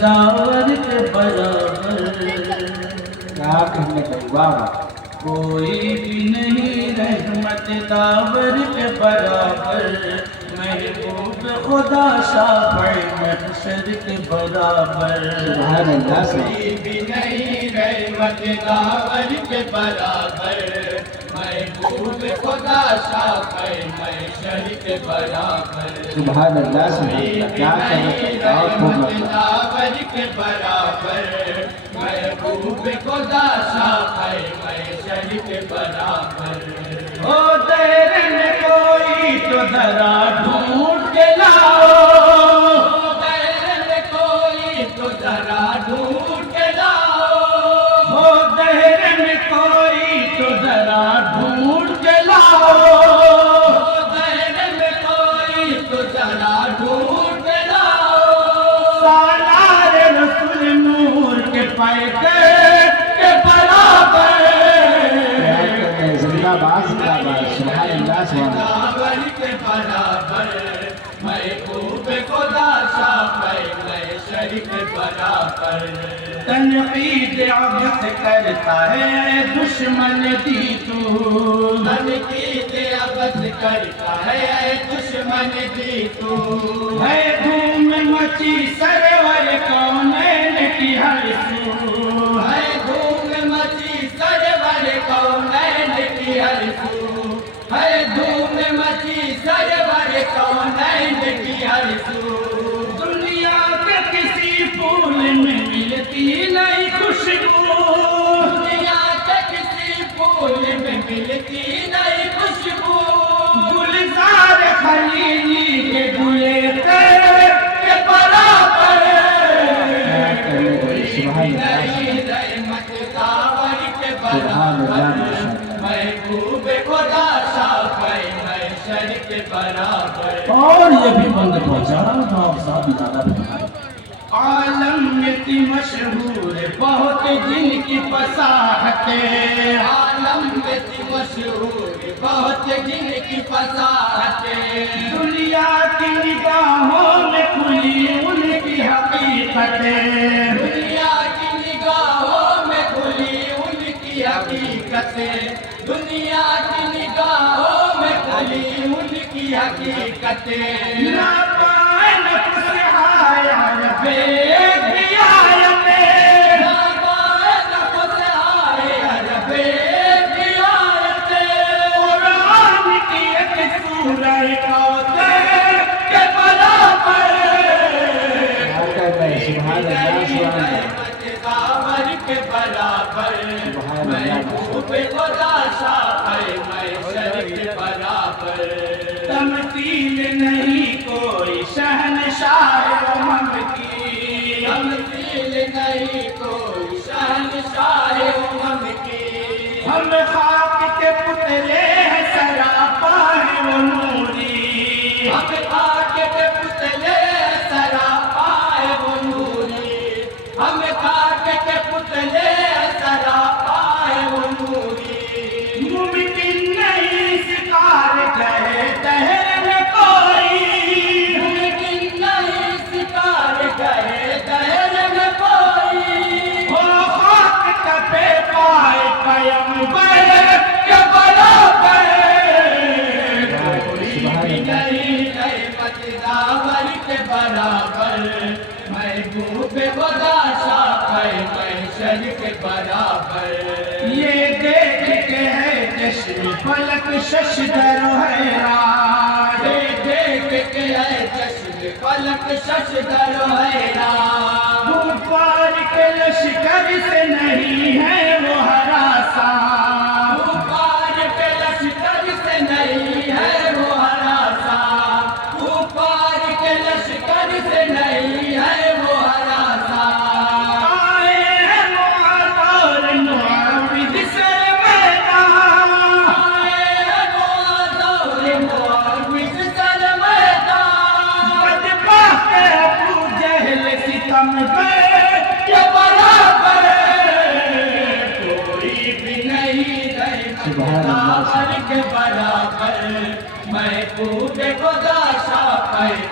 داور کے برابر کیا کہنے کا بابا کوئی بھی نہیں رحمت داور کے برابر محبوب خدا شافع محشر کے برابر سبحان اللہ کوئی بھی نہیں رحمت داور کے برابر محبوب خدا شافع محشر کے برابر سبحان اللہ کیا کہنے کا رحمت داور کے برابر محبوب خدا شافع محشر کے برابر او تیرے میں کوئی تو ذرا ڈھونڈ کے لاؤ دہر میں کوئی تو ذرا ڈھونڈ کے لاؤ او دہر میں کوئی تو ذرا ڈھونڈ کے لاؤ دہر میں کوئی تو ذرا ڈھونڈ کے لاؤ سالار رسول نور کے پیکے کے برابر زندہ باد سبحان اللہ داور کے برابر محبوب خدا شافع محشر کے برابر تنقید عبد کرتا ہے دشمن دی تو تنقید عبد کرتا ہے اے دشمن دی تو ہے دھوم مچی سرور کونین کی ہر سو ہے دھوم مچی سرور کونین کی ہر سو ہے دھوم مچی سرور کونین کی ہر سو دنیا کے کسی پھول میں ملتی نہیں خوشبو دنیا کے کسی پھول میں ملتی نہیں خوشبو گلزار خلیلی کے گلے تیرے کے برابر سبحان اللہ نہیں رحمت داور کے برابر محبوب خدا شافع محشر کے برابر اور یہ بھی بند پہنچا نواب صاحب زیادہ بنائے عالم میں تھی مشہور بہت جن کی فصاحتیں عالم میں تھی مشہور بہت جن کی فصاحتیں دنیا کی نگاہوں میں کھلی ان کی حقیقتیں دنیا کی نگاہوں میں کھلی ان کی حقیقتیں دنیا کی نگاہوں میں کھلی ان کی حقیقتیں نہ پائے نفس آیا ربے بیایتیں نابائے نفس آئے ربے بیایتیں قرآن کی ایک سورہ کوثر کے برابر کیا کہنا ہے سبحان اللہ رحمت داور کے برابر محبوب خدا شافع محشر کے برابر تمثیل نہیں کوئی شہنشاہ امم کی تمثیل نہیں کوئی شہنشاہ امم کی ہم خاک کے پتلے ہیں سراپا ہے وہ نوری ہم خاک کے پتلے سراپا ہے وہ نوری ہم خاک کے پتلے سراپا ہے وہ نوری ممکن نہیں شکار گئے دہر میں کوئی ممکن نہیں شکار گئے دہر میں کوئی وہ خاک تپے پائے پیمبر کے برابر کوئی نہیں رحمت داور کے برابر محبوب خدا شافع محشر کے برابر یہ دیکھ کے ہے جشن فلک ششدر حیران دیکھ کے ہے جشن فلک ششدر حیران بھوپال کے لشکر سے نہیں ہے وہ ہراساں بھوپال کے لشکر سے نہیں ہے وہ ہراساں بھوپال کے لشکر سے نہیں ہے وہ ہراساں آئے ہیں معاذ اور معاوض سے میدان بدبخت ابو جہل ستم گئے کے برابر کوئی بھی نہیں رحمت سبحان اللہ داور کے برابر محبوب خدا شافع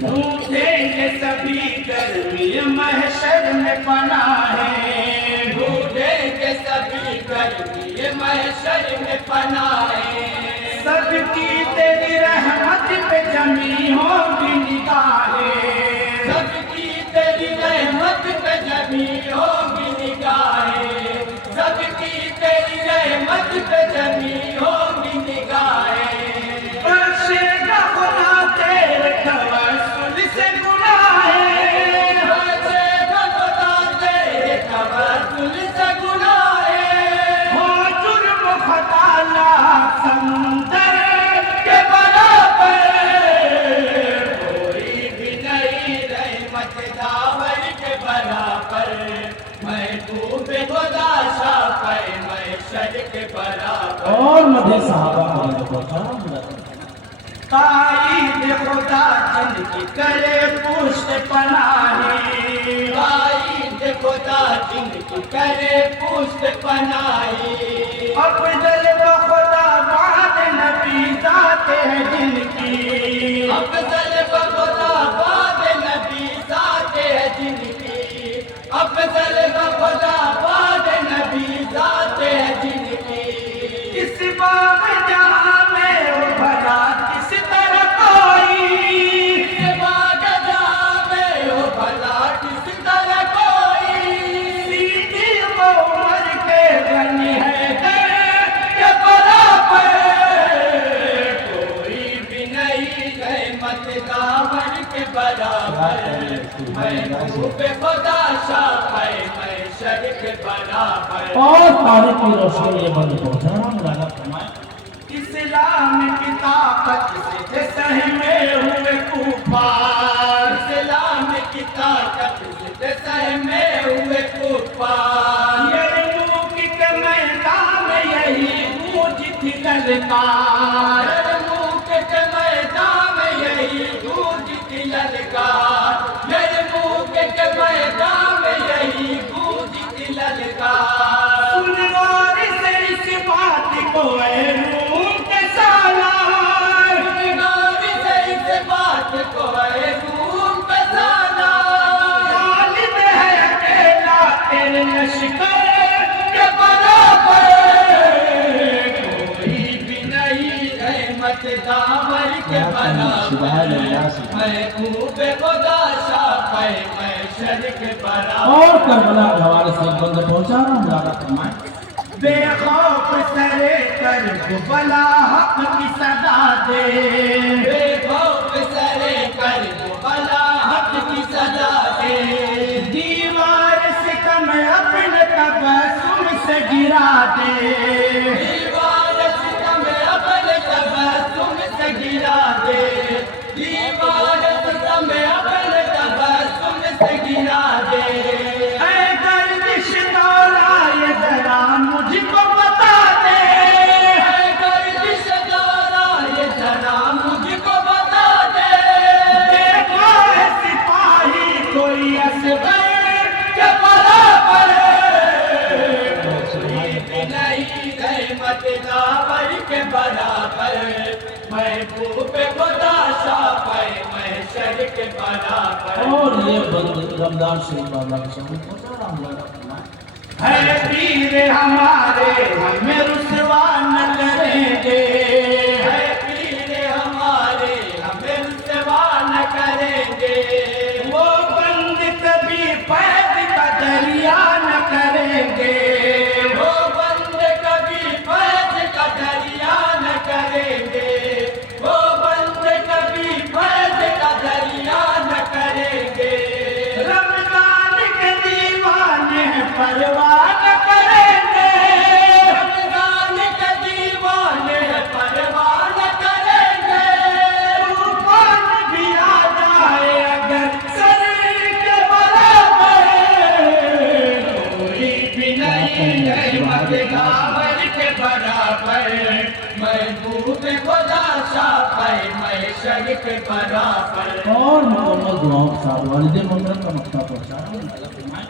ڈھونڈیں گے سبھی گرمی محشر میں پناہ ہے، ڈھونڈیں گے سبھی گرمی محشر میں پناہ ہے، سب کی تیری رحمت پہ جمی ہوگی نگاہیں، سب کی تیری رحمت پہ جمی ہوگی نگاہیں، سب کی تیری رحمت پہ جمی ہوگی نگاہیں، بخشے گا خدا تیرے توسل سے گناہیں، بخشے گا خدا تیرے توسل سے گناہیں، ہو جرم خطا لاکھ سمندر کے برابر، کوئی بھی نہیں رحمت داور کے برابر، محبوب خدا شافع محشر کے برابر، اور مدھے صحابہ کو بند پہنچانا ملاقہ قائد خدا جن کی کرے پشت پناہی، قائد خدا جن کی کرے پشت پناہی، افضل بخدا بعد نبی ذات ہے جن کی، افضل بخدا بعد نبی ذات ہے جن کی، افضل بخدا بعد نبی ذات ہے جن کی، اس باغ جہاں میں وہ بھلا کس طرح کوئی، اس باغ جہاں میں وہ بھلا کس طرح کوئی، صدیق عمر کے غنی ہے کے برابر، کوئی بھی نہیں رحمت داور کے برابر، محبوب خدا شافع محشر کے برابر، اور تاریخ کی روشنی یہ بند پہنچانا ملاقہ فرمائے اسلام کی طاقت سے سہمے ہوئے کفار، اسلام کی طاقت سے سہمے ہوئے کفار، یرموک کے میدان میں یہی گونج تھی للکار، یرموک کے میدان میں یہی گونج تھی للکار، یرموک کے میدان میں یہی گونج تھی للکار، سن غور سے اس بات کو اے روم کے سالار، سن غور سے اس بات کو اے روم کے سالار، غالب ہے اکیلا تیرے لشکر کے برابر، کوئی بھی نہیں رحمت داور کے سبحان اللہ، برابر، محبوب خدا شافع محشر کے برابر، اور کربلا کے حوالے سے بند پہنچانا ملاقہ فرمائے بے خوف سرے کر بلا حق کی صدا دے، بے خوف سرے کر بلا حق کی صدا دے، دیوار ستم اپنے تبسم سے گرا دے، دیوار ستم اپنے تبسم سے گرا دے، دیوار ستم اپنے تبسم سے گرا دے، اے گردش دولا یہ ذرا مجھ کو بتا دے، اے گردش دولا یہ ذرا مجھ کو بتا دے، دیکھا ہے سپاہی کوئی اصغر کے برابر، کوئی بھی نہیں رحمت داور کے برابر، محبوب خدا شافع محشر کے برابر، اور یہ بند رمضان شریف اللہ کے سامنے پہنچانا ملاقہ فرمائے ہے پیر ہمارے ہمیں رسوا نہ کریں گے، ہے پیر ہمارے ہمیں رسوا نہ کریں گے، وہ بند کبھی فیض کا دریا نہ کریں گے، وہ بند کبھی فیض کا دریا نہ کریں گے، وہ بند کبھی فیض کا دریا نہ کریں گے، رمضان کے دیوانے پرواہ نہ کریں گے، رمضان کے دیوانے پرواہ نہ کریں گے، طوفان بھی آ جائے اگر سر کے برابر، کوئی بھی نہیں رحمت داور کے برابر، محبوب خدا شافع محشر کے برابر، اور مکمل دعاؤں کے ساتھ والد محترم کا مقطع پہنچانا ملاقہ فرمائے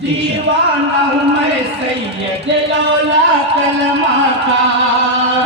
دیوانہ ہوں میں سید لولا کلمہ کا،